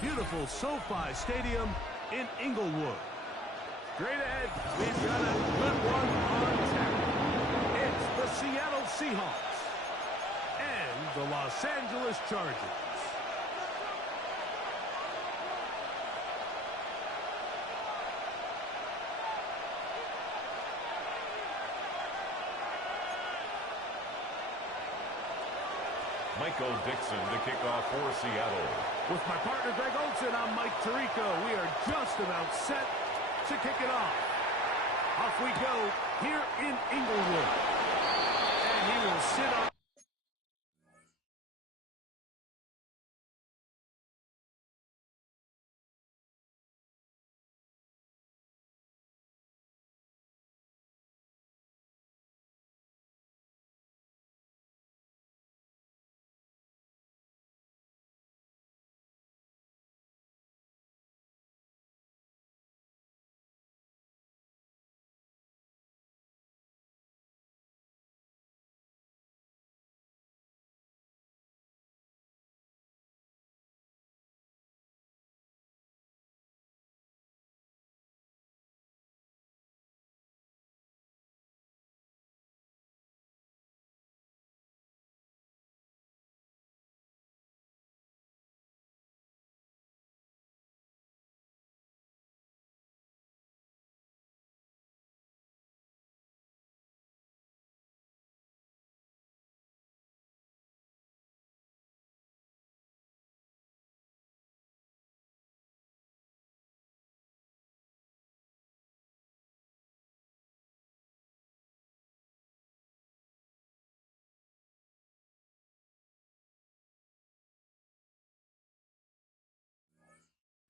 beautiful SoFi Stadium in Inglewood. Straight ahead, we've got a good one on tap. It's the Seattle Seahawks and the Los Angeles Chargers. Michael Dixon to kick off for Seattle. With my partner Greg Olsen, I'm Mike Tirico. We are just about set to kick it off. Off we go here in Inglewood. And he will sit on.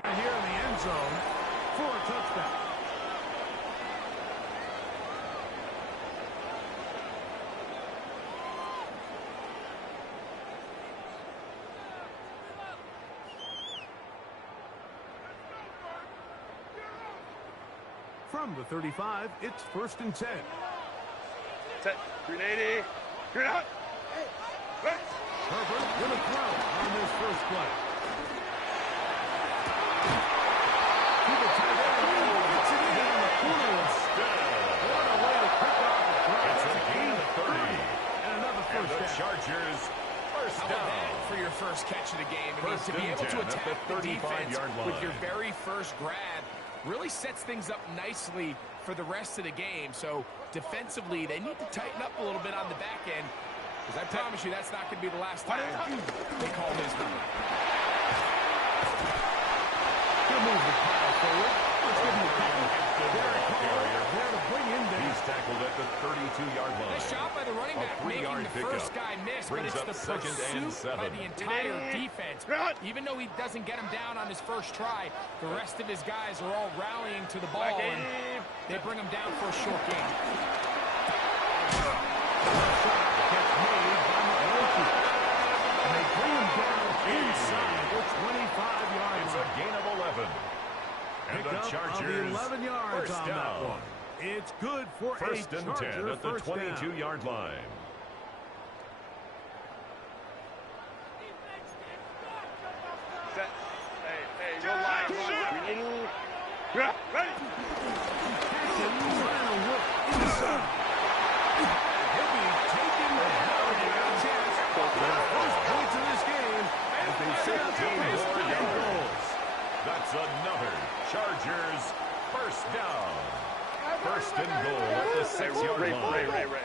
Here in the end zone for a touchdown. From the 35, it's 1st and 10. Set. 380. You're out. Herbert going to throw on this first play. Chargers first down. For your first catch of the game. I mean, to be able to attack the defense with your very first grab really sets things up nicely for the rest of the game. So defensively, they need to tighten up a little bit on the back end, because I promise you that's not going to be the last time they call his number. He'll move the pile forward. Let's give him a call. Derek Carrier there to bring him down. He's tackled at the 32-yard line. Nice job by the running back, making the first guy miss, but it's the pursuit by the entire defense. Even though he doesn't get him down on his first try, the rest of his guys are all rallying to the ball, and they bring him down for a short gain. And they bring him down inside the 25-yard line. It's a gain of 11. And the Chargers 11 yards on that one. It's good for first and 10 at the 22-yard line. Set. Hey, no line. Ready. He'll be taking the chance for the first points of this game as they set up the goals. That's another Chargers first down. First and goal at the 6-yard line. Ray.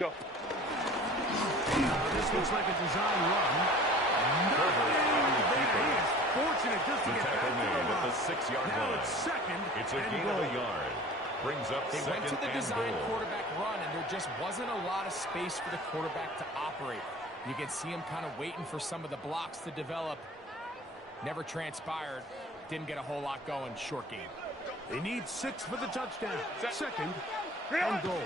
Go. This looks like a design run. He is fortunate just to get back to the at the 6-yard now line. it's second. It's a and gain goal. of a yard. Brings up They second went to the and design goal. quarterback run, and there just wasn't a lot of space for the quarterback to operate. You can see him kind of waiting for some of the blocks to develop. Never transpired. Didn't get a whole lot going. Short game. They need 6 for the touchdown. Second and goal.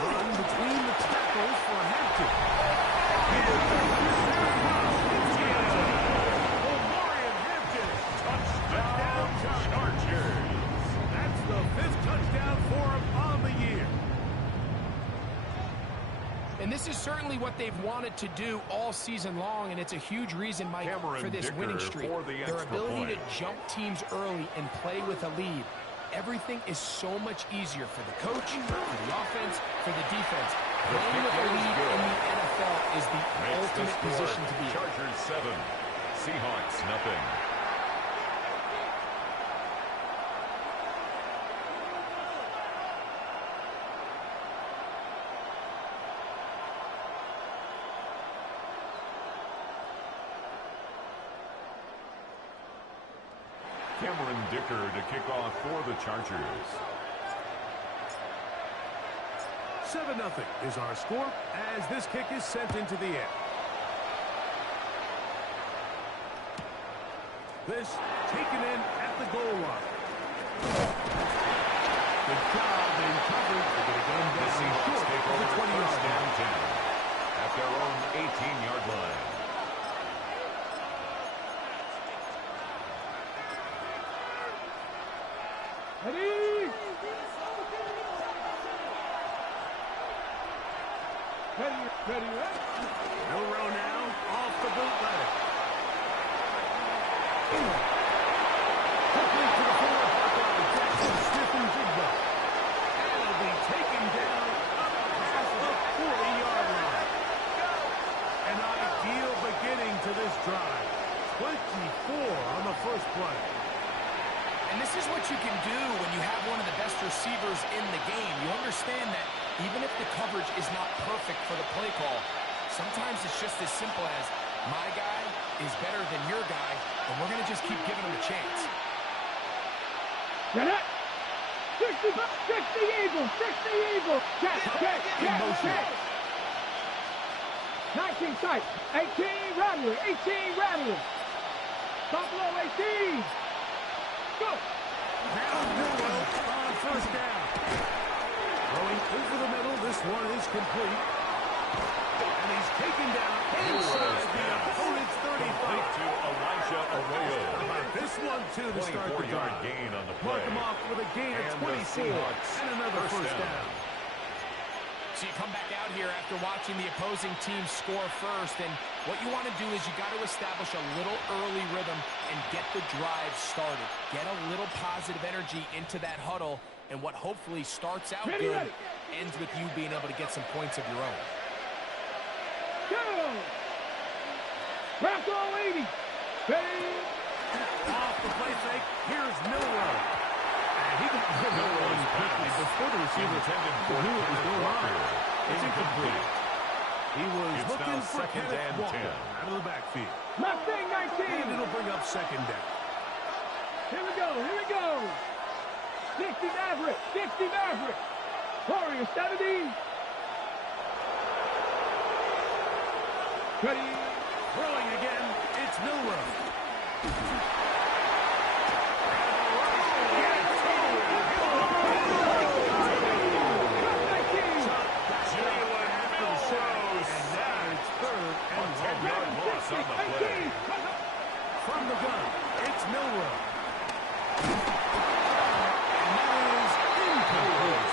Run between the tackles for Hampton. Omarion Hampton. Touchdown Chargers. That's the 5th touchdown for him on the year. And this is certainly what they've wanted to do all season long, and it's a huge reason, Mike, for this winning streak. Their ability to jump teams early and play with a lead. Everything is so much easier for the coach, for the offense, for the defense. Playing with a lead in the NFL is the ultimate position to be in. Chargers 7, Seahawks nothing. Cameron Dicker to kick off for the Chargers. 7-0 is our score as this kick is sent into the air. This taken in at the goal line. Good job in coverage. They're going to get him down short of the 20-yard line. At their own 18-yard line. Ready? Ready. Milrow now off the bootleg. Quickly to the forward Buckeye. Jackson stiffens Jigba. And it'll be taken down past the 40-yard line. An ideal beginning to this drive. 24 on the first play. And this is what you can do when you have one of the best receivers in the game. You understand that even if the coverage is not perfect for the play call, sometimes it's just as simple as my guy is better than your guy, and we're going to just keep giving him a chance. Get it! 60 Eagles! 60 Eagles! Catch! 19 sight! 18 Rattler! 18 Rattler! Buffalo 18! Go! Now Milrow on first down. Going over the middle, this one is complete. And he's taken down inside the opponent's 35. To Elijah Arroyo. This one, too, to start the drive. Gain on the play. Mark him off with a gain of 24 and another first down. So you come back out here after watching the opposing team score first, and what you want to do is you got to establish a little early rhythm and get the drive started. Get a little positive energy into that huddle, and what hopefully starts out good ends with you being able to get some points of your own. Go! Bronco 80! Ready? Off the play fake, here's Milrow. And he got Milrow quickly before the receiver knew what was going on. It's incomplete. He was looking for Kenneth Walker out of the backfield. Mustang 19! And it'll bring up second down. Here we go! 60 Maverick! Warrior 70! Ready? Throwing again, it's Milrow. From the gun, it's Milrow. And that is incomplete.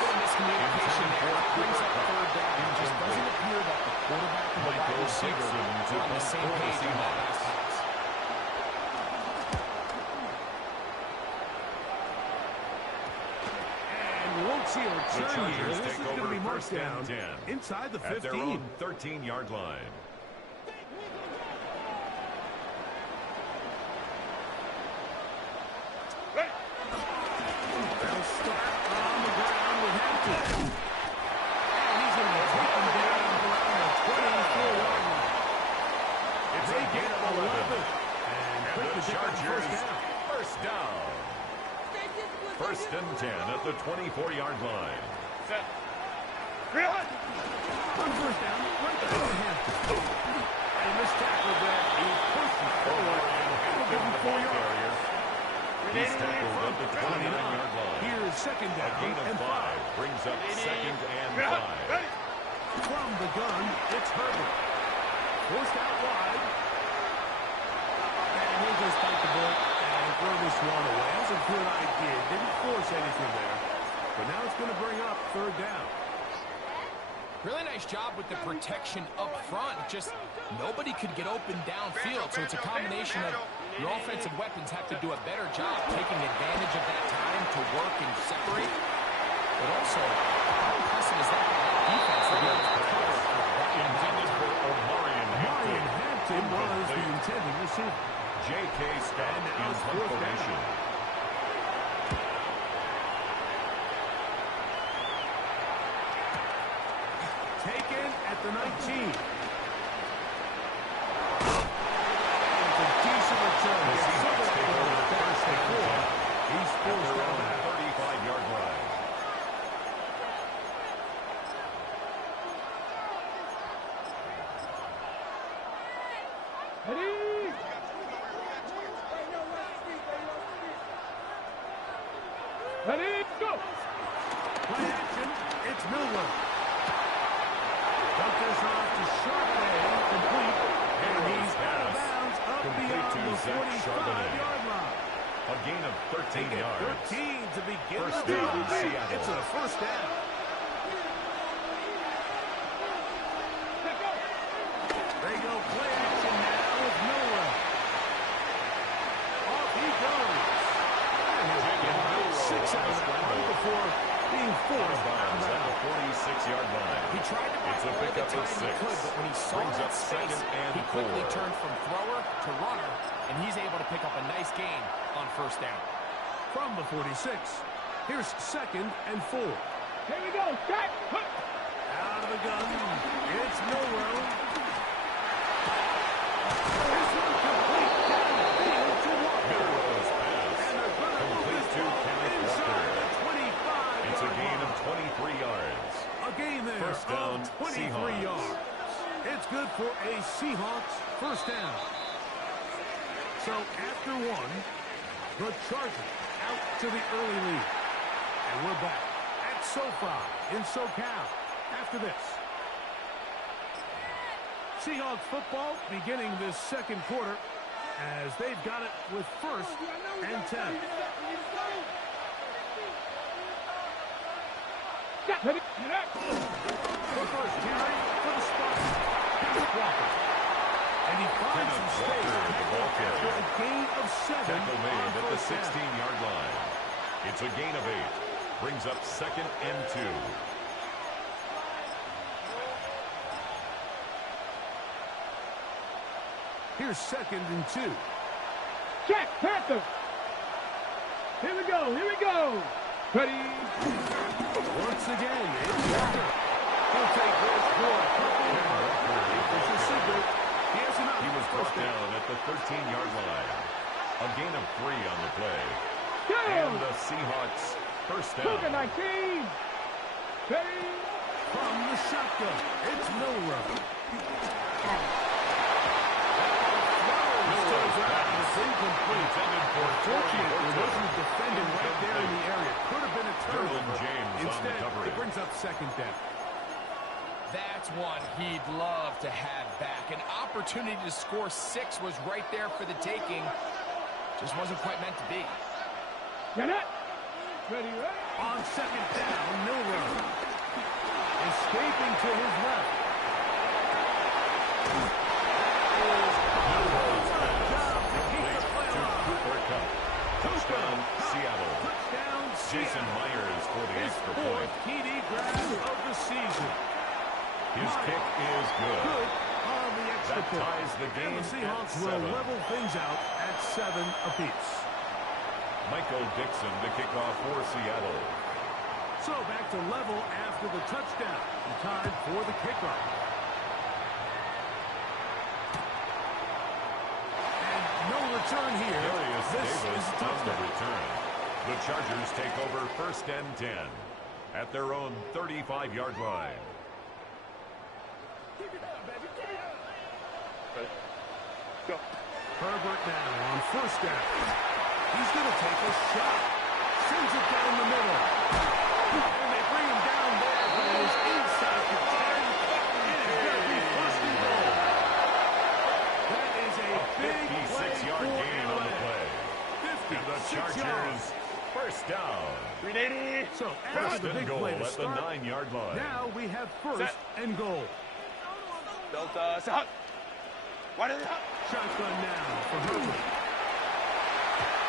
Little miscommunication there. Brings up third down. It just doesn't appear that the quarterback and the wide receiver are on the same page on that last pass. And we won't see a return here. This is going to be marked down inside the 15. At their own 13-yard line. Chargers first down. First and 10 at the 24-yard line. Set. On first down, right there in Hampton. And this tackle there, he pushes forward and will give him 4 yards. He's tackled at the 29-yard line. Here's second down. A gain of 5 brings up second and 5. From the gun, it's Herbert. Forced out wide. And he'll just bite the bullet and throw this one away. That's a good idea. Didn't force anything there. But now it's going to bring up third down. Really nice job with the protection up front. Just nobody could get open downfield, so it's a combination of your offensive weapons have to do a better job taking advantage of that time to work and separate. But also, how impressive is that defense that able to cover Intended for Omarion Marion Hampton was the Incomplete. intended receiver. J.K. Scott And now in it's punt fourth down. formation. Taken at the 19. It's a decent return. The Gets Seahawks several take over yards back first and before 10. he's At forced their out own back. 35-yard line. Ready? Ready? Go! Play action. It's Millward. Got this off to Sharpe. Complete. And he's out of bounds up Complete beyond to the Zach Charbonnet. 45-yard line. A gain of 13 They get yards. 13 to begin First the down, drive. Seattle. It's a first down. They go play action now with Millward. Off he goes. And he'll get about 6 out of that one before being Out forced of out of bounds at the bounds. 46-yard line. He tried to It's a all the pickup of time he 6. could, but when he saw Brings that up space, second and he quickly 4. turned from thrower to runner, and he's able to pick up a nice gain on first down. From the 46, here's second and 4. Here we go. Set. Hook. Out of the gun, it's Milrow. This one complete downfield to Walker. Milrow's pass. And they're going to move Complete this to ball Kenneth inside Walker. the 25-yard It's a gain line. of 23 yards. A gain there First down, of 23 Seahawks. yards. It's good for a Seahawks first down. So after one, the Chargers out to the early lead. And we're back at SoFi in SoCal after this. Seahawks football beginning this second quarter as they've got it with first and 10. Set. Ready? The first carry for the Spartans. Kenneth Walker. And he finds some Kenneth space Walker, the ball after carrier. a gain of 7 Tackle on made at the first down. 16-yard line. It's a gain of 8. Brings up second and 2. Here's second and 2. Check. Panther. Here we go. Here we go. Ready? Once again, it's Walker. He'll take this for a couple of yards. It's a secret. He has enough. He was First brought down at the 13-yard line. A gain of 3 on the play. Go. And the Seahawks first Cougar down. 19. Ready? From the shotgun, it's Milrow. Intended for Fortunately, Torrey there Horton. wasn't a defender right there in the area. Could have been a turnover. Derwin James on the Instead, coverage. it brings up second down. That's one he'd love to have back. An opportunity to score 6 was right there for the taking. Just wasn't quite meant to be. Get it. Ready? Ready? On second down, Milrow. Escaping to his left. Touchdown, Seattle. Touchdown, Jason Seattle. Myers for the His extra fourth point. TD grab of the season. His kick is good. Good on the extra That point. ties the game And the Seahawks at will 7. level things out at 7 apiece. Michael Dixon to kick off for Seattle. So back to level after the touchdown. And time for the kickoff. And no return here. Darius This Davis is a on the touchdown. return. The Chargers take over first and 10 at their own 35-yard line. Go. Herbert now on first down. He's going to take a shot. Sends it down the middle. And they bring him down there, but it is inside the 10. It is going to be first and goal. That is a big 56-yard gain on the play. And the 56 Chargers yards. first down. 380. So First after the and big goal play to at the start, 9-yard line. now we have first Set. and goal. Delta, set. Why did it hot? Shotgun now for Herbert.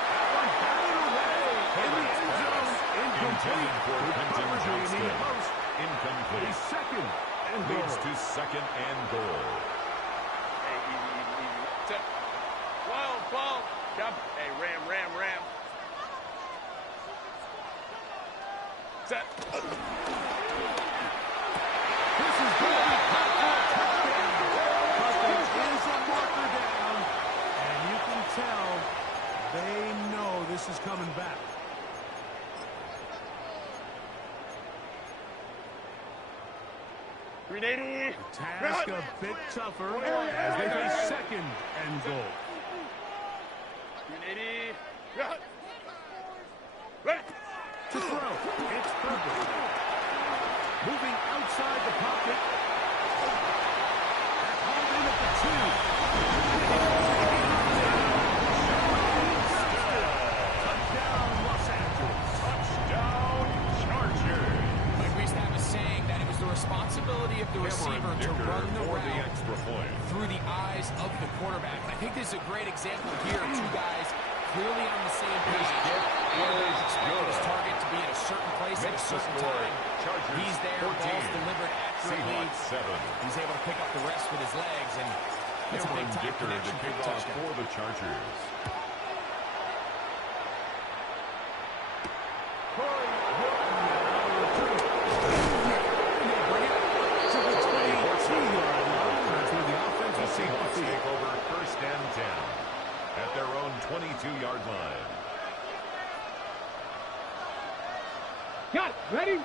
That one batted away in the end zone. Incomplete. Intended for With Quentin coverage in the Johnston. post. Incomplete. A second and goal. Leads to second and goal. Hey, easy. Set. 12. Come. Hey, ram. Set. This is going to be caught for a touchdown. But there is a marker down, and you can tell they know this is coming back. Grenade. Task a bit tougher as they face second and goal. Grenade. Ready. To throw, it's Herbert. Moving outside the pocket. And hauled in at the 2. Touchdown, Los Angeles. Touchdown, Chargers. Like we used to have a saying that it was the responsibility of the receiver to run the for the route extra point. through the eyes of the quarterback. And I think this is a great example here. Two guys clearly on the same page. Quarterback expected his target to be at a certain place at a Makes the certain score. time. Chargers He's there, 14. ball's delivered accurately. Seahawks 7. He's able to pick up the rest with his legs, and it's a Cameron big-time Dicker to connection for kick the off touchdown. for the Chargers. The Seahawks take over first and 10 at their own 22-yard line. Got it. Ready?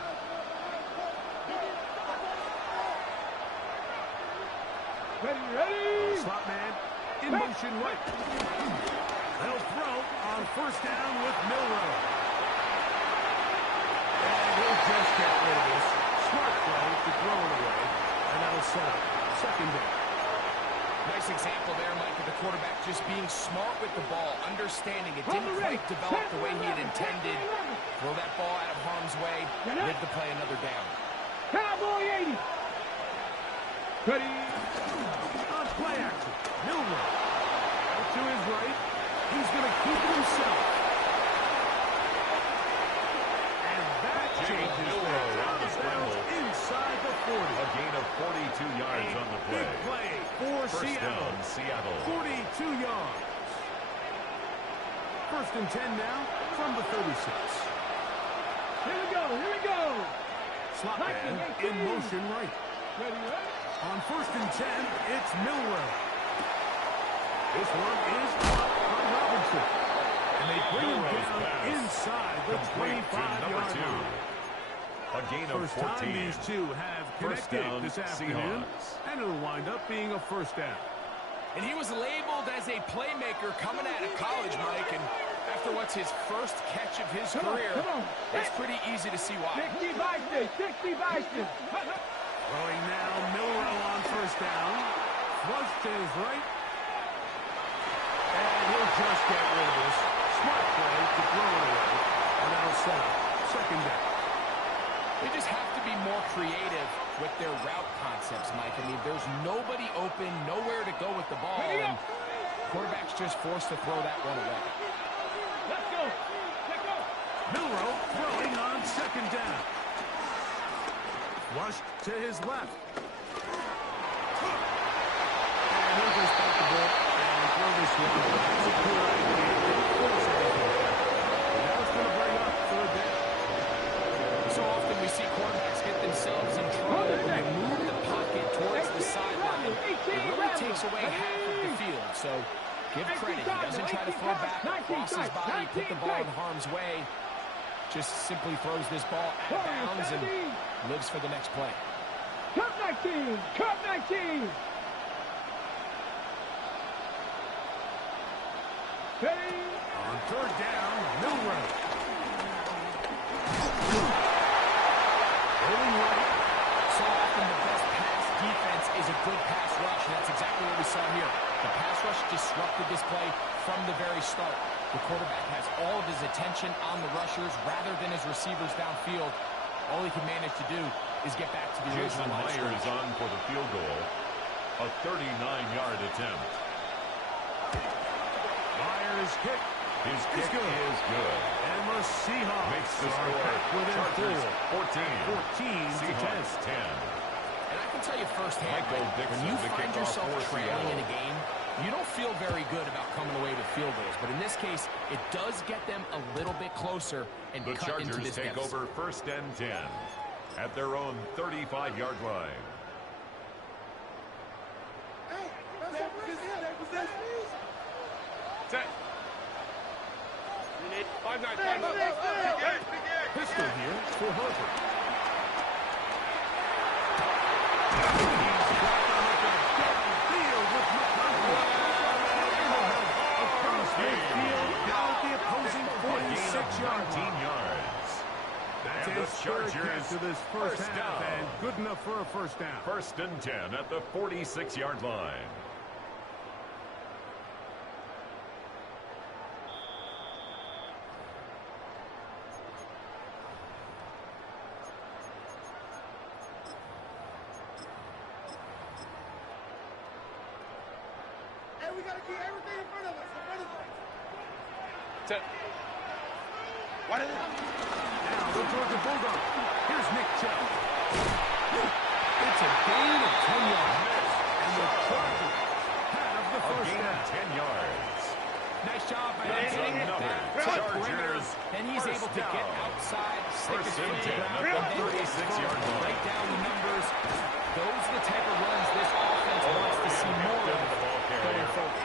Ready? Slot man in motion right. They'll throw on first down with Milrow. And he'll just get rid of this. Smart play to throw it away. And that'll set up second down. Nice example there, Mike, of the quarterback just being smart with the ball, understanding it didn't quite develop the way he had intended. Throw that ball out of harm's way, live to play another down. Cowboy 80. Ready? On play action, Milrow. Out to his right. He's going to keep it himself. And that changes Milrow on the scramble. Inside the 40. A gain of 42 yards on the play. Big play for First Seattle. down, Seattle. 42 yards. First and 10 now from the 36. Here we go. Slot man in motion right. Ready? On first and 10, it's Milrow. This one is caught by Robinson. And they bring him Milrow's down pass inside the complete to number 25-yard 2. line. A gain of First 14. time these two have First connected down, this afternoon. Seahawks. And it'll wind up being a first down. And he was labeled as a playmaker coming out of college, Mike, and after what's his first catch of his career, come on. it's pretty easy to see why. 60 Bison. Throwing now, Milrow on first down. Flush to his right. And he'll just get rid of this. Smart play to throw it away. And that'll set up second down. They just have to be more creative with their route concepts, Mike. I mean, there's nobody open, nowhere to go with the ball, and quarterback's just forced to throw that one away. Let's go. Milrow throwing on second down. Flushed to his left. And he'll just bite the ball and throw this one. That's a good idea. And now it's going to bring up third down. So often we see quarterbacks get themselves in trouble when they move the pocket towards the sideline. It really takes away half of the field. So give credit. He doesn't try to throw back across his body, put the ball in harm's way. Just simply throws this ball out of bounds and lives for the next play. Cup 19. Ready? On third down, Milrow. Rolling right. So often the best pass defense is a good pass rush, and that's exactly what we saw here. The pass rush disrupted this play from the very start. The quarterback has all of his attention on the rushers rather than his receivers downfield. All he can manage to do is get back to the original line. Myers on for the field goal. A 39-yard attempt. Myers kick. His kick is good. And the Seahawks makes the are score. back within Chargers 14 to 10. Seahawks 10. And I can tell you firsthand, when you find yourself trailing in a game, you don't feel very good about coming away with field goals. But in this case, it does get them a little bit closer and the cut into Chargers this take deficit. over 1st and 10 at their own 35-yard line. Set. 5-9. Pistol here for Harper. Across midfield, down the opposing 46-yard line. That's his third catch of this first half, and good enough for a first down. 1st and 10 at the 46-yard line. We got to keep everything in front of us. Set. What is it? Now the Georgia Bulldog. Here's Nick Chubb. It's a gain of 10 yards. And the Chargers have the first down. 10 yards. Nice job by That's getting another that Chargers and he's first able to down. get outside, stick his 1st foot and to the 10 ground, at and the then 36-yard line. right down the numbers. Those are the type of runs this offense wants to see more of going forward.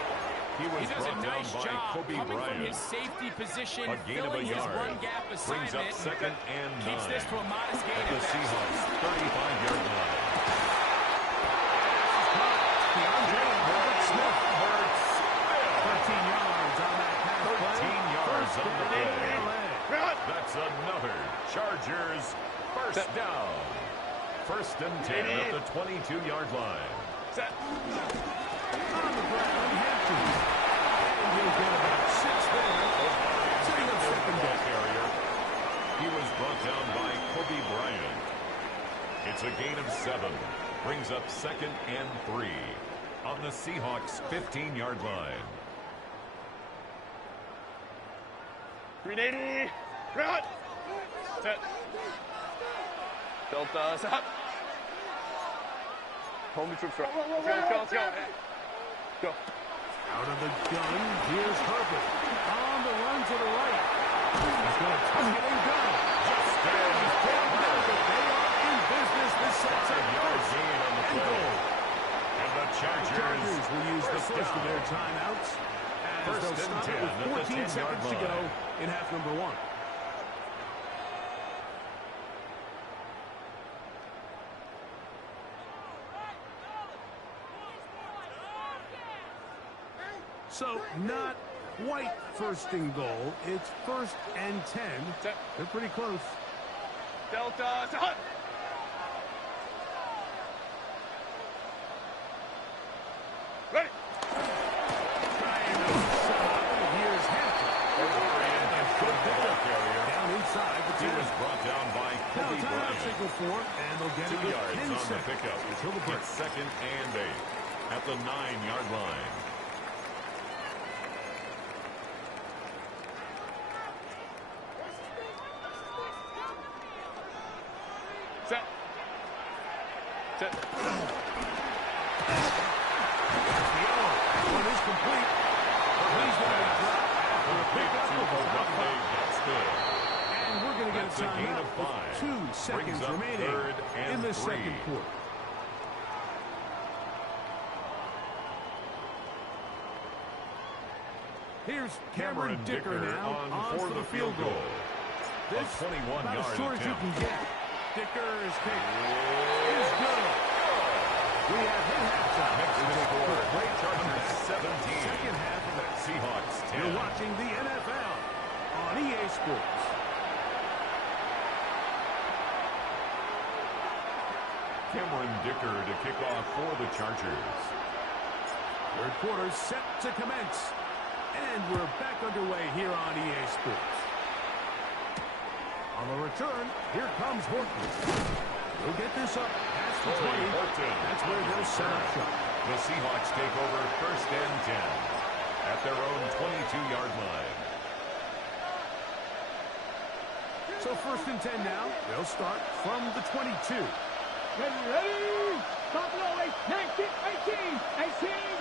He was He does a brought down nice by job Kobe coming from Bryant. his safety position, A gain of a filling his yard. run-gap Brings up assignment, 2nd and 9. keeps this to a modest gain At the at best. Seahawks 35-yard line. DeAndre Smith. 13 Smith. yards on that pass play. 13 yards on the play. Run. That's another Chargers first down. 1st and 10 at the 22-yard line. Set. On the ground, Hampton. And he'll get about 6 there. Setting up second Ball down. carrier. He was brought down by Kobe Bryant. It's a gain of 7. Brings up 2nd and 3 on the Seahawks 15-yard line. 380. Run. Set. Delta. Set. Home troops. Let's go. Go. Out of the gun, here's Herbert. On the run to the right. He's going to tuck it and go. Just there. They are in business. This sets up Yard gain on the and play. goal. And the Chargers will use the first of down. their timeouts. As First they'll and stop 10 it at the with 14 10-yard seconds to go line. in half number 1. So not quite 1st and goal. It's 1st and 10. They're pretty close. Delta. Set. Ready. Here's Hampton. Down inside the He 10. was brought down by Now Kobe timeout Bryant. signal for, and they'll get 2 it with yards 10 on the seconds pickup. until the break. It's 2nd and 8 at the 9-yard line. Set. Set. One is complete. He's going to drop after a pickup of about 5. That's good. And we're going to get a That's a gain timeout of with 5. 2 seconds Brings up remaining 3rd and in the 3. second quarter. Here's Cameron Dicker now on for the field goal. This A 21-yard about as short as you attempt. can get. Dicker's kick is good. We have hit halftime. Next We to take a score, quick break. Chargers 17. Second half of it. Seahawks 10. You're watching the NFL on EA Sports. Cameron Dicker to kick off for the Chargers. Third quarter set to commence. And we're back underway here on EA Sports. On the return, here comes Horton. He'll get this up past the 20. That's where they'll set up shop. The Seahawks take over 1st and 10 at their own 22-yard line. So 1st and 10 now. They'll start from the 22. Ready? Stop low, 19, 18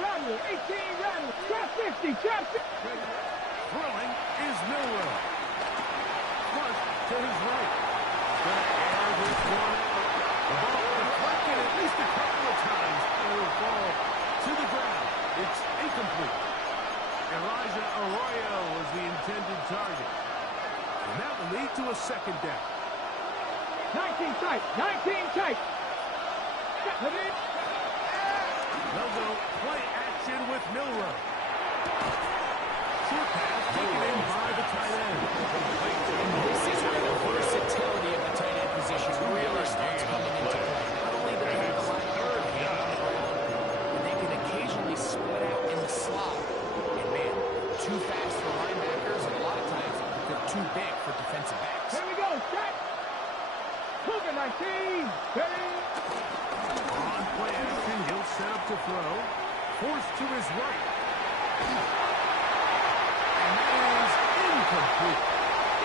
rattle, 18 rattle, trap 50, trap 50. Throwing is Milroe. Front to his right. Gonna air this one out. The ball deflected at least a couple of times, and it will fall to the ground. It's incomplete. Elijah Arroyo was the intended target. And that will lead to a 2nd down. 19 tight, 19 tight. They'll go play action with Milroe. Short pass taken in by the tight end. This is where the versatility of the tight end position really starts coming into play. Not only do they have the linebacker hand on the ground, but they can occasionally split out in the slot. And man, too fast for linebackers, and a lot of times they're too big for defensive backs. Here we go, set. Cougar 19, ready. On play action, he'll set up to throw. Forced to his right. And that is incomplete.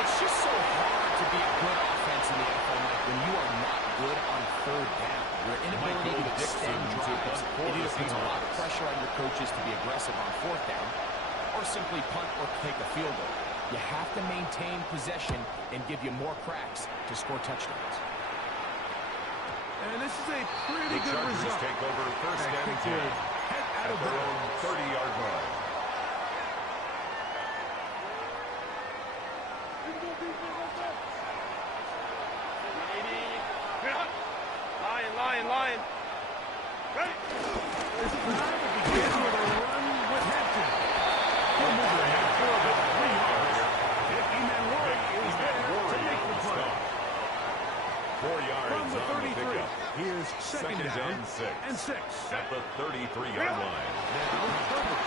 It's just so hard to be a good offense in the NFL, Mike, when you are not good on 3rd down. Your inability to extend drives. It either puts a lot of pressure on your coaches to be aggressive on 4th down, or simply punt or take a field goal. You have to maintain possession and give you more cracks to score touchdowns. And this is a pretty The good Chargers result. take over 1st and 10 Head out at of their own bounds. 30-yard line. Line. Ready? This drive will begin with a run with Hampton. He'll move the half field at 3 yards. Iman Warren is there to make the play. 4 yards From the on the 33, pickup. here's 2nd down and 6. At the 33-yard line. Now, Herbert.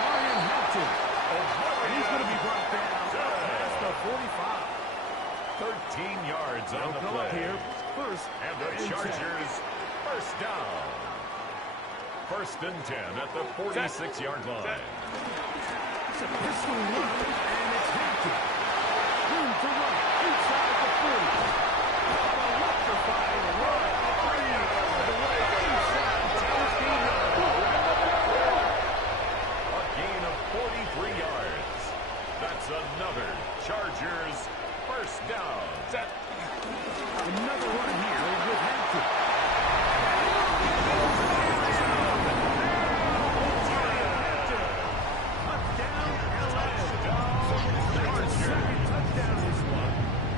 Marion Hampton. And he's going to be brought down past the 45. 13 yards on the They'll come play. up here first And the and 10. Chargers, 1st down. 1st and 10 at the 46-yard line. It's a pistol run, and it's Hampton. Room to run inside the 40. An electrifying run. All the way inside the 15-yard line. A gain of 43 yards. That's another Chargers 1st down. Another run here with Hampton. Touchdown, LA. His 2nd touchdown this one,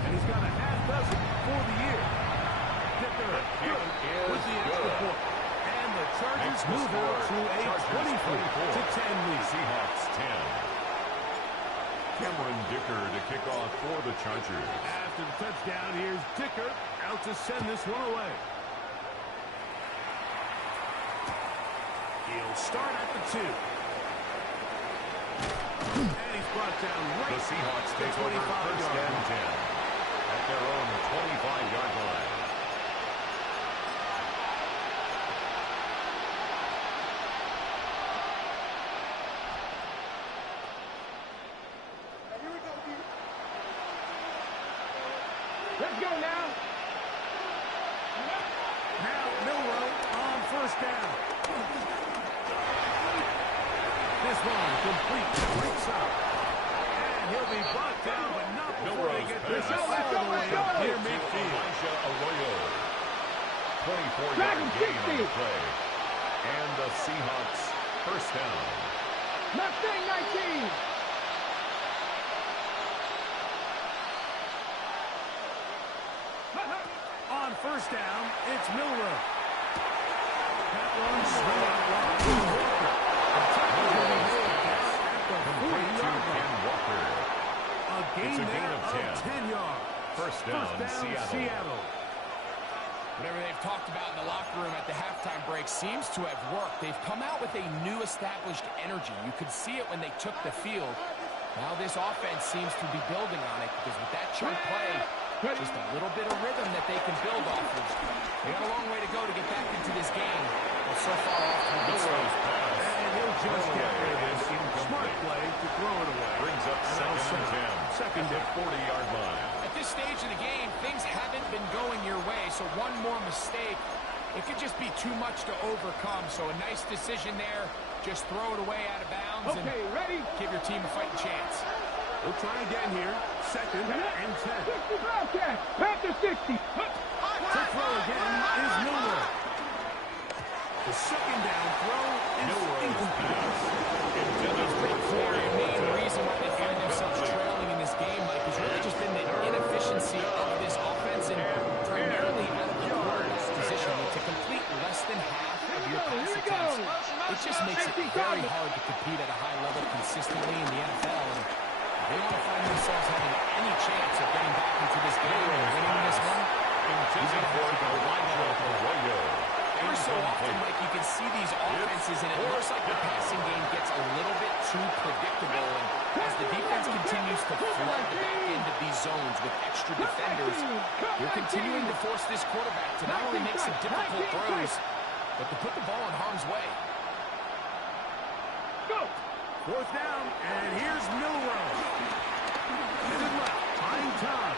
and he's got a half dozen for the year. Dicker good with the extra point. And the Chargers move out to a 24-10 lead. Seahawks 10. Cameron Dicker to kick off for the Chargers. After the touchdown, here's Dicker out to send this one away. He'll start at the 2. And he's brought down right. The Seahawks take over 1st and 10 at their own 25-yard line. Let's go now. Now Milroe on 1st down. This one complete right side. And he'll be brought down, but not before they get this all the way up near midfield. Elijah Arroyo. 24-yard gain on the play. And the Seahawks 1st down. Mustang 19. On 1st down, it's Milroe. That one straight out wide. A gain there of 10 yards. 1st down, Seattle. Whatever they've talked about in the locker room at the halftime break seems to have worked. They've come out with a new established energy. You could see it when they took the field. Now this offense seems to be building on it because with that chunk play, just a little bit of rhythm that they can build off of. They got a long way to go to get back into this game. But so far off to a good start. And he'll just get rid of this. Smart play to throw it away. Brings up second and 10. Second at the 40-yard line. At this stage of the game, things haven't been going your way, so one more mistake, it could just be too much to overcome. So a nice decision there. Just throw it away out of bounds and ready? Give your team a fighting chance. We'll try again here. Second and 10. 60 Bobcats. Panther 60. To throw again is Miller. The second down throw is incomplete. It's pretty clear the main reason why they find themselves trailing in this game, Mike, has really just been the inefficiency of this offense and primarily out of the quarterback's position. To complete less than half of your pass attempts, it just makes it very hard to compete at a high level consistently in the NFL. And they want to find themselves having any chance of getting back into this game and winning this one. Every so often, Mike, you can see these offenses, and it looks like the passing game gets a little bit too predictable. And as the defense continues to flood the back end of these zones with extra defenders, they're continuing to force this quarterback to not only make some difficult throws, but to put the ball in harm's way. Go! Fourth down, and here's Milrose. Headed left, tying time.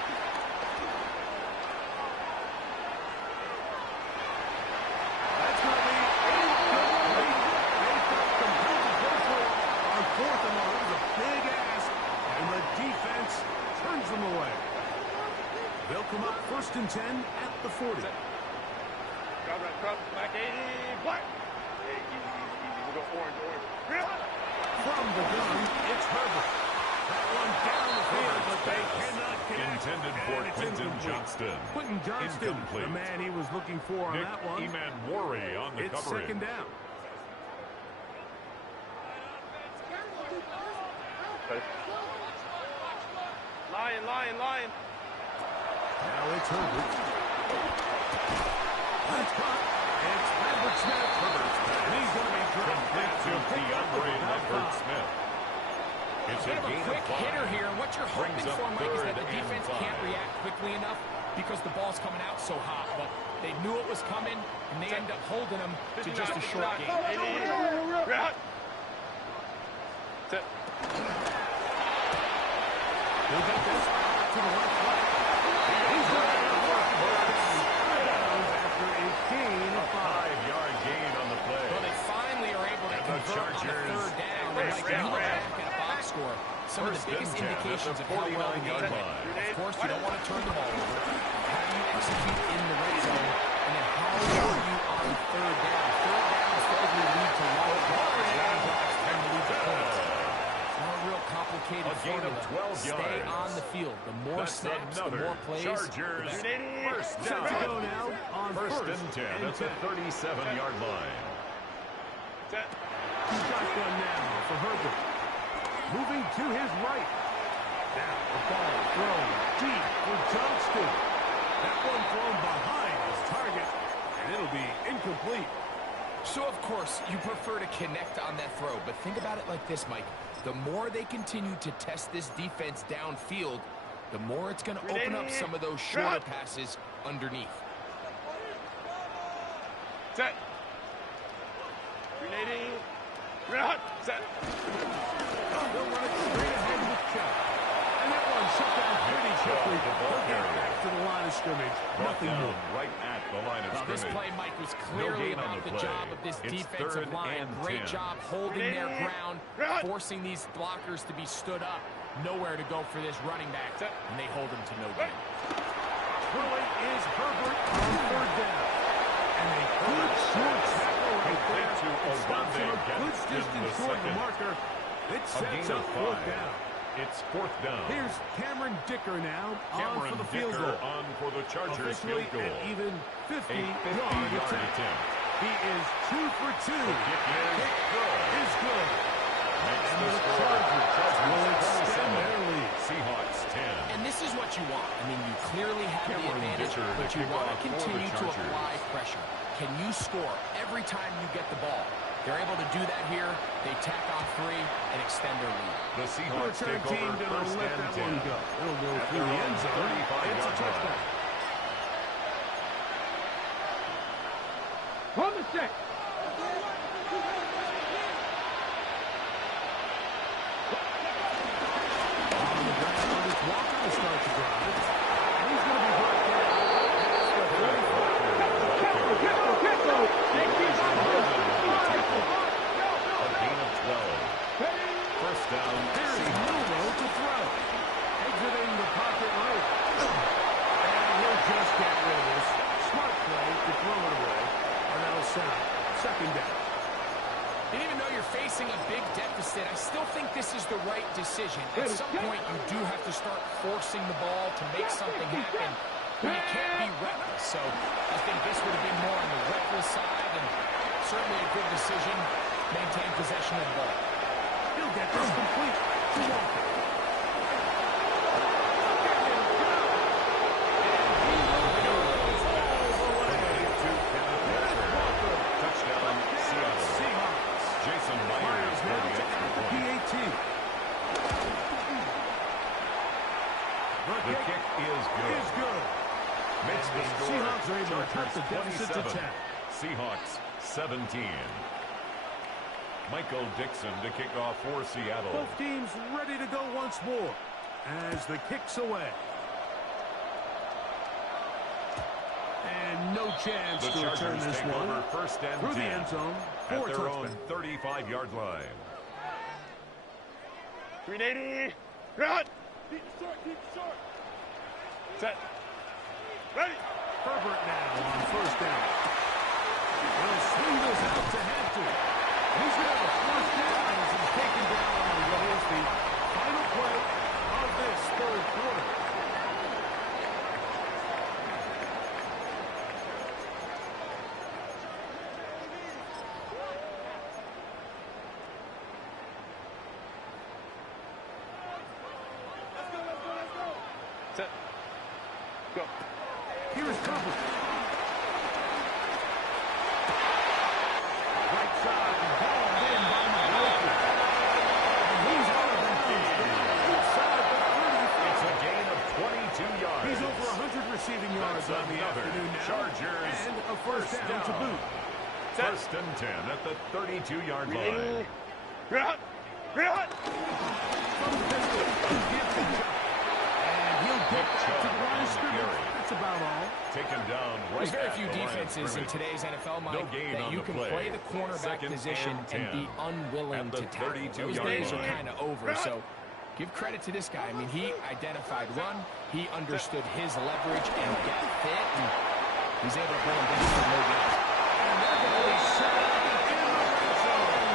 That's going to be incomplete. They felt completely go for it on fourth and long. It was a big ask, and the defense turns them away. They'll come up first and 10 at the 40. Drop, back 80, black. Easy. We'll go orange. From the gun, it's Herbert. That one down the field, but they cannot connect. Intended for Quentin Johnston. Quentin Johnston, the man he was looking for on that one. Emanwari on the It's covering. second down. Lion. Now it's Herbert. That's caught. It's Lambert Smith. And he's going to be dropped back To DeAndre Lambert Smith. It's Bit of a quick hitter here. What you're hoping Brings up for, Mike, is that the third and defense 5. can't react quickly enough because the ball's coming out so hot. But they knew it was coming, and they end up holding them to just a short game. He'll get this to the left flank. He's going to work after a gain of 5-yard gain on the play. Well, they finally are able to convert on a third down. And like, you look back at a box score, some of the biggest indications of how well the game went. Of course, you don't want to turn the ball over. How do you execute in the red zone? And then how are you on third down? Third downs typically lead to long drives. Long drives tend to lead to points. It's not a real complicated formula. Stay on the field. The more snaps, the more plays. Chargers. First Set down. to go now on First and 10 at the 37-yard line. Shotgun now for Herbert. Moving to his right. Now the ball thrown deep for Johnston. That one thrown behind his target, and it'll be incomplete. So, of course, you prefer to connect on that throw, but think about it like this, Mike. The more they continue to test this defense downfield, the more it's going to open up some of those shorter passes underneath. Set. Grenading. Set. They'll run it straight ahead with Chubb. And that one shut down pretty quickly. They'll get back to the line of scrimmage. Nothing more. Right at the line of This scrimmage. play, Mike, was clearly gain on about the the play. job of this It's defensive third line. and Great 10. job holding their ground, forcing these blockers to be stood up. Nowhere to go for this running back, and they hold him to no gain. Throwing is Herbert on third down. And a good short tackle right there. It stops him a good distance toward the marker. It sets up fourth down. It's fourth down. Here's Cameron Dicker now on for the field Dicker goal. on for the Chargers Officially field goal. an even 50-yard 50-yard attempt. attempt. He is 2 for 2. The kick is good. Is good. Makes And the the score. Chargers will extend 27. their lead. Seahawks 10. And this is what you want. I mean, you clearly have the Cameron advantage, Dicker, but the you want to kickoff for the continue to Chargers. apply pressure. Can you score every time you get the ball? They're able to do that here. They tack on 3 and extend their lead. The Seahawks Return take team over gonna first let and that 10. one go. It'll go At through their the own end zone. 35-yard It's a touchdown. line. On the set. On the ground, it's Walker to start the drive. And he's going to be brought down at the 35. Kettle. They keep on A gain of 12. First down, There's Seahawks. no road to throw. Exiting the pocket late. And he'll just get rid of this. Smart play to throw it away. And that'll set up second down. And even though you're facing a big deficit, I still think this is the right decision. At some point, you do have to start forcing the ball to make something happen. But you can't be reckless. So I think this would have been more on the reckless side, and certainly a good decision. Maintain possession of the ball. He'll get this complete to Walker. Touchdown, Seattle. Seahawks. Jason Myers for the extra point. PAT. The kick is good. Is good. Makes the score. Seahawks are able to cut the Chargers deficit to 27. 10. Seahawks 17. Michael Dixon to kick off for Seattle. Both teams ready to go once more as the kick's away. And no chance The to return Chargers this take one over first and through 10 the end zone at for a their own touchdown. 35-yard line. 380. Run. Keep it short. Set. Ready. Herbert now on first down. Will swing this out to Hampton. He's going to have a first down as he's taken down on what is the final play of this third quarter. Set. Go. Here's cover. Right side, ball in by McLaughlin. And he's out of bounds. Inside the 35. It's a gain of 22 yards. He's over 100 receiving yards That's on the another afternoon now. Chargers And a first down to boot. First and 10 at the 32-yard line. Run. Run. From the pistol, gives the jump. And he'll get back to the line of scrimmage. That's about all. Taken down right There's very at few the line of defenses in scrimmage. today's NFL, Mike, No gain that on you the can play. play the cornerback Second position and 10 be unwilling at the to tackle. 32 Those yard days are line. kind of over, so give credit to this guy. I mean, he identified run, he understood his leverage and get fit, and he's able to bring him down for no gain. And they're going to be set up in the red zone.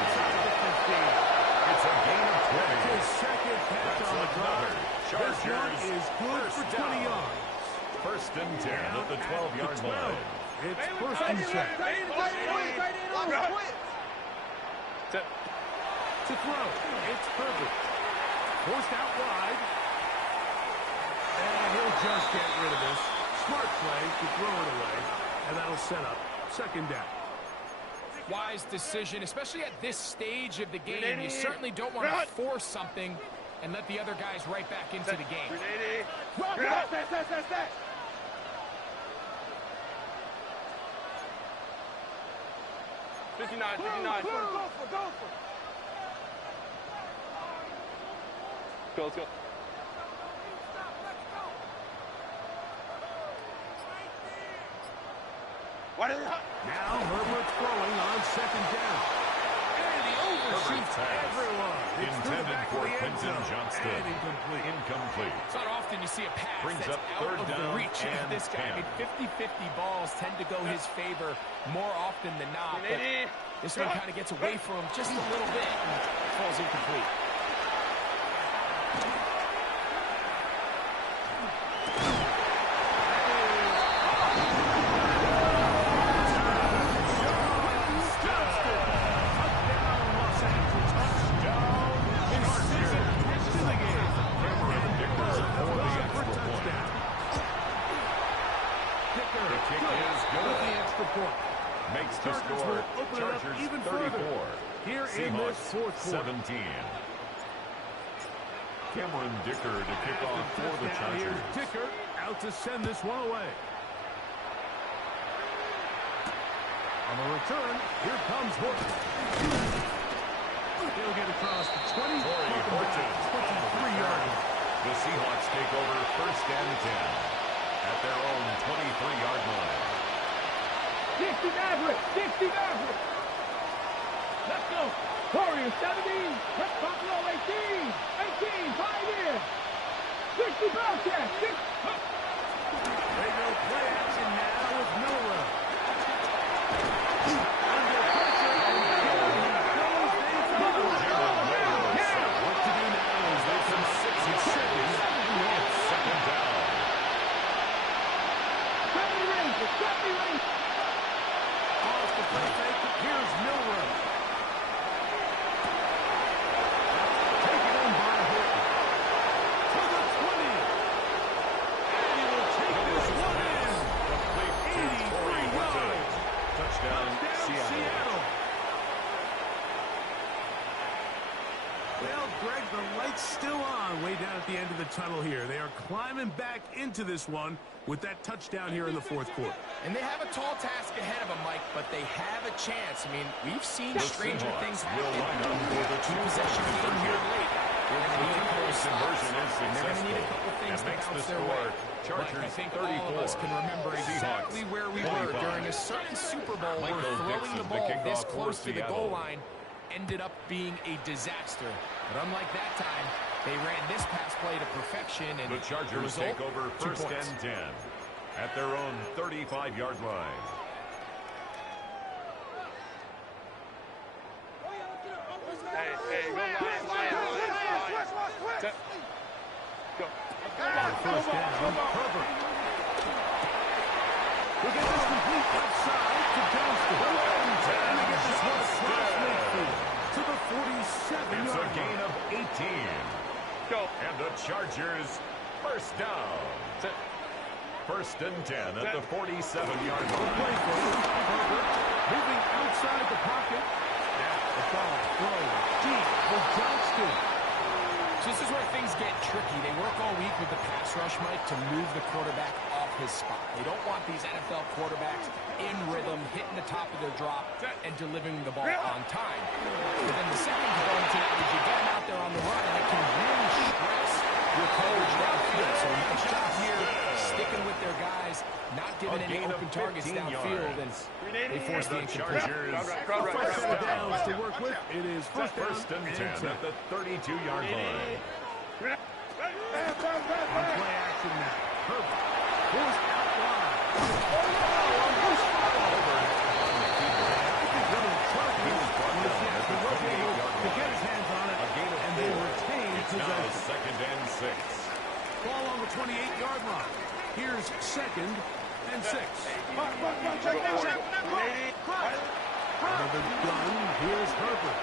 Inside the 15. It's a gain of 20. His second catch That's on the drive. another. This one Chargers is good for first 20 down. yards. First and 10 at the 12-yard The 12. line. It's first and 10. Set. To throw. It's Herbert. Forced out wide. And he'll just get rid of this. Smart play to throw it away. And that'll set up second down. Wise decision, especially at this stage of the game. You certainly don't want to force something and let the other guys right back into the game. 380. 59. 59. Go, let's go. Now Herbert throwing on second down. And he overshoots Herbert's pass. everyone. It's through the Intended back for of the end Quentin zone. Johnston. And incomplete. Incomplete. It's not often you see a pass Brings that's up out third of the down reach of and this guy. I 10. mean, 50-50 balls tend to go his favor more often than not. But this one kind of gets away from him just a little bit and falls incomplete. kicker. The kick is good. With the extra point. Makes the Chargers score will open it up Chargers even 34. further. Here in this Seahawks fourth quarter. 17. Cameron Dicker to kick off for the Chargers. Here's Dicker out to send this one away. On the return, here comes Horton. He'll get across the 20. Torrey Horton. 23-yard line. The Seahawks take over first and 10 at their own 23-yard line. 60 Maverick. 60 Maverick. Let's go. Warriors 17. Let's Buffalo 18. 18. 5 in. 60 Bobcats. 6. They go play action now with Miller. Under pressure and what to do now is they some 60 seconds and it's second down. 70 Rangers. 70 Rangers. Off the play fake. Here's Milrow. Taken in by Horton. To the 20. And he will take this one in. Complete to Torrey 83 Horton. yards. Touchdown, Seattle. Well, Greg, the light's still on way down at the end of the tunnel here. They are climbing back into this one with that touchdown here in the fourth quarter. And they have a tall task ahead of them, Mike, but they have a chance. I mean, we've seen The stranger Seahawks things will happen. line up for the Two-possession game here late. They're going to need a couple Conversion stops, is and they're going to need a successful. couple things And to makes the bounce their score way. Chargers But I think 34. all of us can remember exactly where we were 25. during a certain Super Bowl where Michael throwing Dixon, the the ball kickoff this for close to the goal Seattle. line ended up being a disaster. But unlike that time, they ran this pass play to perfection, and The Chargers result, take over 2 first points. and 10 at their own 35-yard line. Hey, go. First down, Herbert. We'll get this complete outside to Johnston. And they get this one across midfield to the 47-yard It's a line. gain of 18. Go. And the Chargers first down. First and 10 at the 47-yard Play line. fake. Herbert moving outside the pocket. The ball thrown deep for Johnston. So this is where things get tricky. They work all week with the pass rush, Mike, to move the quarterback off his spot. They don't want these NFL quarterbacks in rhythm, hitting the top of their drop, and delivering the ball on time. But then the second component to that is you get them out there on the run, and it can really stress your coverage downfield. So nice job here, sticking with their guys, not giving any open targets downfield, and they force the incompletion. First set of downs to work with. It is first down and 10 at the 32-yard line. On play action now. Herbert goes out wide. I think one of the Chargers was able to get his hands on it, and they retain Now possession. second and 6. Ball on the 28-yard line. Here's second and 6. Out of the gun, here's Herbert.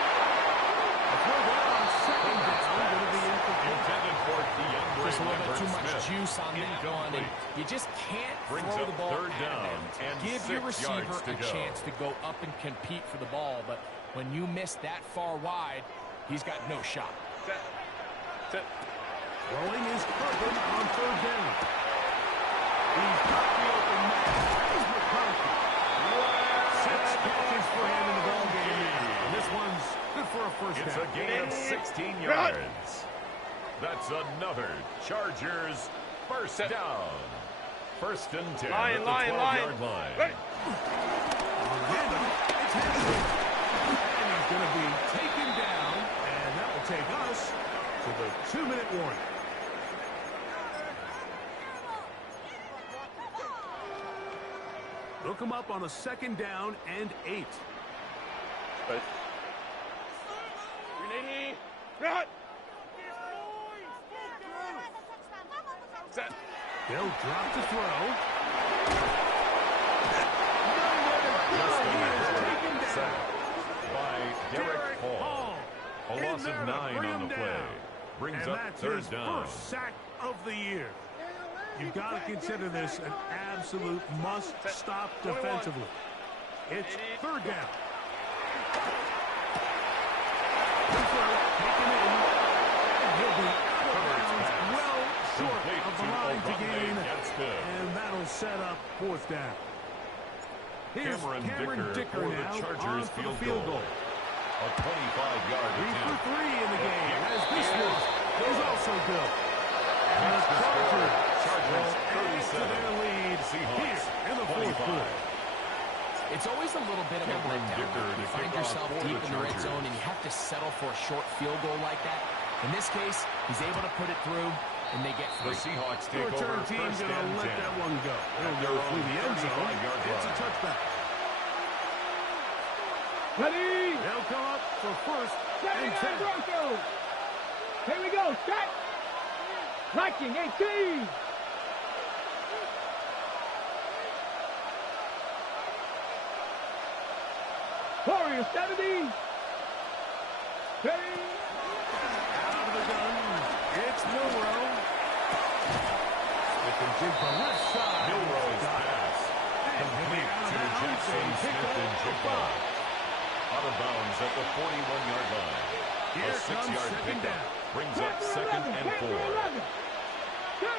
A throw there on second down, going to be incomplete. Intended for DeAndre Just a little bit too much Smith. juice on that one, and you just can't Brings throw up the ball third at down them. and Give 6 your receiver yards to a go. chance to go up and compete for the ball, but when you miss that far wide, he's got no shot. Throwing is Herbert on third down. He's got the open man. Here's McCarthy. 6 catches for him in the ballgame. And this one's good for a first It's down. a gain of 16 yards. That's another Chargers first down. First and 10 at the 12-yard line. On the handoff, it's Henry. And he's going to be taken down. And that will take us to the 2-minute warning. Look him up on a second down and 8. They'll drop the throw. By Derek Hall. A loss of 9 on the play. Brings And up that's third his down. first sack of the year. You've got to consider this an absolute must-stop defensively. It's third down. Taken in, and he'll be out of bounds, well short of the line to gain, and that'll set up fourth down. Here's Cameron Dicker now on for the field goal. A 25-yard 3 for attempt. 3 in the game, as this one is also good. And the Chargers will add to their lead here in the fourth quarter. It's always a little bit of a letdown when you find yourself deep in the red zone and you have to settle for a short field goal like that. In this case, he's able to put it through, and they get The free. Seahawks The take return over team's first going to and let 10. that one go. It'll go through the end zone. It's a touchback. Ready? They'll come up for first and 79 10. Broncos. Here we go. Set. Viking 18. Warriors 70. Ready? Out of the gun. It's Milrow. With the jig the left side. Milrow's pass. And Complete to Jackson Smith-Njigba. Out of bounds at the 41-yard line. Here A comes 6-yard second pickup down. brings up second and 4. Go.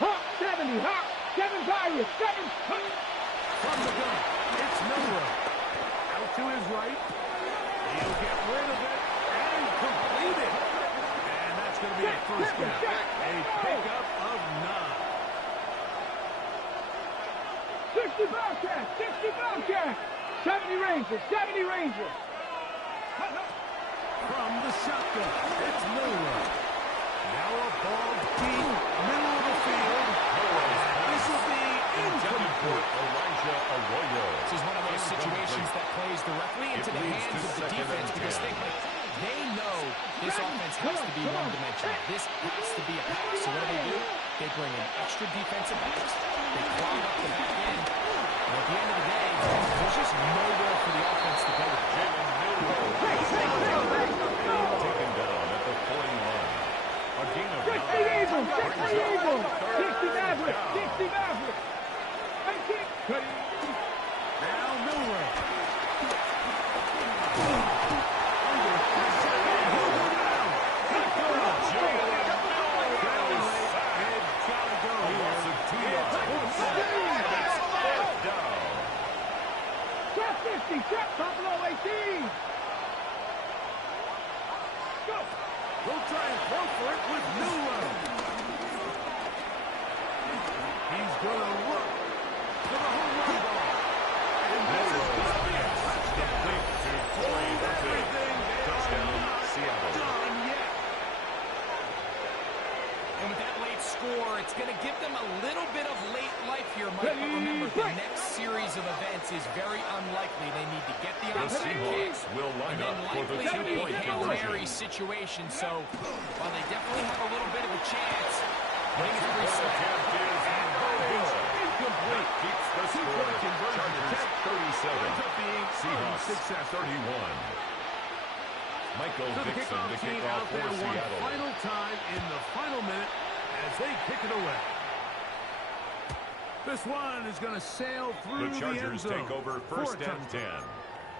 Hawk 70. Hawk 7 Pirates. 7. From the gun, it's Milrow. Out to his right. He'll get rid of it and complete it. And that's going to be a first down. A pickup of 9. 60 Bobcats. 60 Bobcats. 70 Rangers. 70 Rangers. From the shotgun, it's Milrow. Now a ball deep, middle of the field. This will be incomplete. Elijah Arroyo. This is one of those situations that plays directly into the hands of the defense because they know this offense has to be one-dimensional. This has to be a pass. So what do? They bring in extra defensive backs. They clog up the back end. And at the end of the day, there's just nowhere for the offense to go. Jalen Milrow. Taken down at the 40-line. A gain of 60 Eagles. 60 Eagles. 60 Mavericks. 60 Mavericks. 18. Now Milrow. Trap 50. Trap Buffalo 18. Go. We'll try and throw for it with Milrow. He's going to look for the home run ball. And this is going to be a touchdown. Hold everything. Touchdown, Seattle. Done yet. And with that late score, it's going to give them a little bit of late life here, Mike. But remember, the next series of events is very unlikely. They need to get the onside kick. Seahawks will line And then up for the likely to be two-point Hail Mary conversion. situation. So while they definitely have a little bit of a chance, I think it's pretty Two-point safe. attempt is no good. Incomplete. Keeps the score. Two-point conversion Chargers attempt 37. ends up being Seahawks unsuccessful. 31. Michael So the Dixon kickoff to team kick out off there for one Seattle. final time in the final minute as they kick it away. This one is going to sail through The the end Chargers zone take over for a first and touchdown.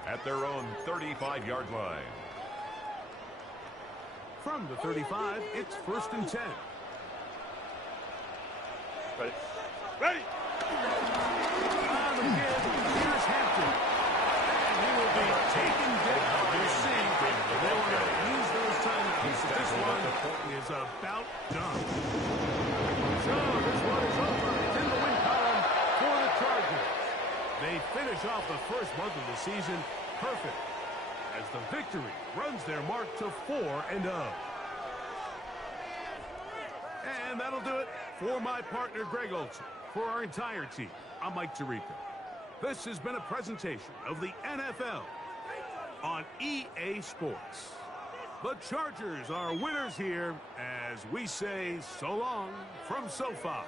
10 at their own 35-yard line. From the 35, it's first and 10. Ready? Ready! On the kid, here's Hampton. And he will be taken down. You see, they want to use those timeouts. This one is about done. So this one is over. It's in the win column for the Chargers. They finish off the first month of the season perfect as the victory runs their mark to 4-0. And that'll do it for my partner, Greg Olson. For our entire team, I'm Mike Tirico. This has been a presentation of the NFL on EA Sports. The Chargers are winners here as we say so long from SoFi.